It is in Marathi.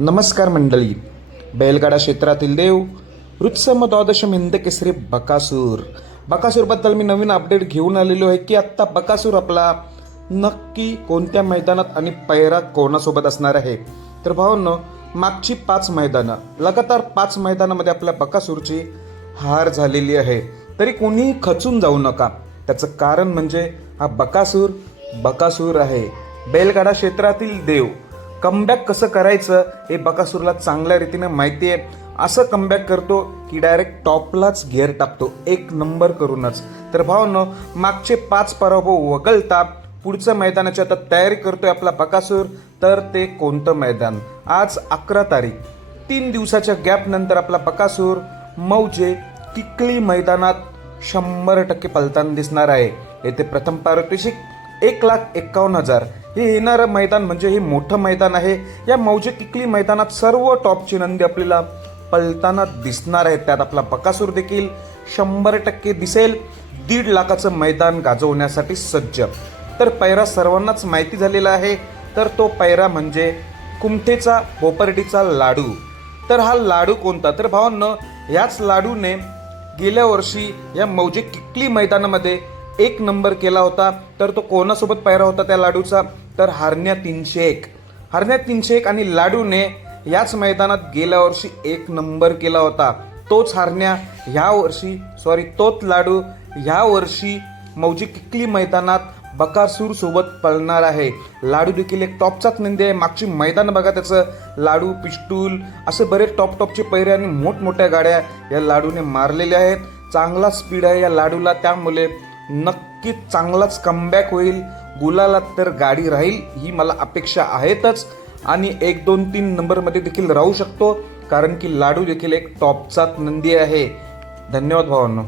नमस्कार मंडळी. बैलगाडा क्षेत्रातील देव रुत्सम द्वादश हिंद केसरी बकासूर. बकासूरबद्दल मी नवीन अपडेट घेऊन आलेलो आहे की आत्ता बकासूर आपला नक्की कोणत्या मैदानात आणि पैरा कोणासोबत असणार आहे? तर भावांनो मागची पाच मैदानं लगातार पाच मैदानामध्ये आपल्या बकासूरची हार झालेली आहे. तरी कोणीही खचून जाऊ नका. त्याचं कारण म्हणजे हा बकासूर बकासूर आहे. बैलगाडा क्षेत्रातील देव कमबॅक कसं करायचं हे बकासूरला चांगल्या रीतीने माहिती आहे. असं कमबॅक करतो की डायरेक्ट टॉपलाच घेर टाकतो. एक नंबर करूनच. तर भावनं मागचे पाच पराभव वगळता पुढचं मैदानाची आता तयारी करतोय आपला बकासूर. तर ते कोणतं मैदान? आज अकरा तारीख. तीन दिवसाच्या गॅप नंतर आपला बकासूर मौजे किकली मैदानात शंभर टक्के पलताना दिसणार आहे. येथे प्रथम पारितोषिक एक लाख एक्कावन्न हजार. हे येणारं मैदान म्हणजे हे मोठं मैदान आहे. या मौजे किकली मैदानात सर्व टॉपची नंदी आपल्याला पलताना दिसणार आहेत. त्यात आपला बकासूर देखील शंभर टक्के दिसेल. दीड लाखाचं मैदान गाजवण्यासाठी सज्ज. तर पैरा सर्वांनाच माहिती झालेला आहे. तर तो पैरा म्हणजे कुमठेचा बोपर्डीचा लाडू. तर हा लाडू कोणता? तर भावांनो याच लाडूने गेल्या वर्षी या मौजे किकली मैदानामध्ये एक नंबर केला होता तर तो कोणासोबत पायरा होता त्या लाडूचा? तर हारण्या तीनशे एक. हारण्या तीनशे एक आणि लाडूने याच मैदानात गेल्या वर्षी एक नंबर केला होता. तोच हारण्या ह्या वर्षी सॉरी तोच लाडू ह्या वर्षी मौजी किकली मैदानात बकासूर सोबत पळणार आहे. लाडू देखील एक टॉपचाच नंदी आहे. मागची मैदान बघा त्याचं. लाडू पिस्टूल असे बरेच टॉप टॉपचे पैरे आणि मोठमोठ्या गाड्या या लाडूने मारलेल्या आहेत. चांगला स्पीड आहे या लाडूला त्यामुळे नक्कीच चांगलाच कमबॅक होईल. गुलाला तर गाडी राहील ही मला अपेक्षा आहेतच. आणि एक दोन तीन नंबरमध्ये देखील राहू शकतो कारण की लाडू देखील एक टॉपचाच नंदी आहे. धन्यवाद भावांनो.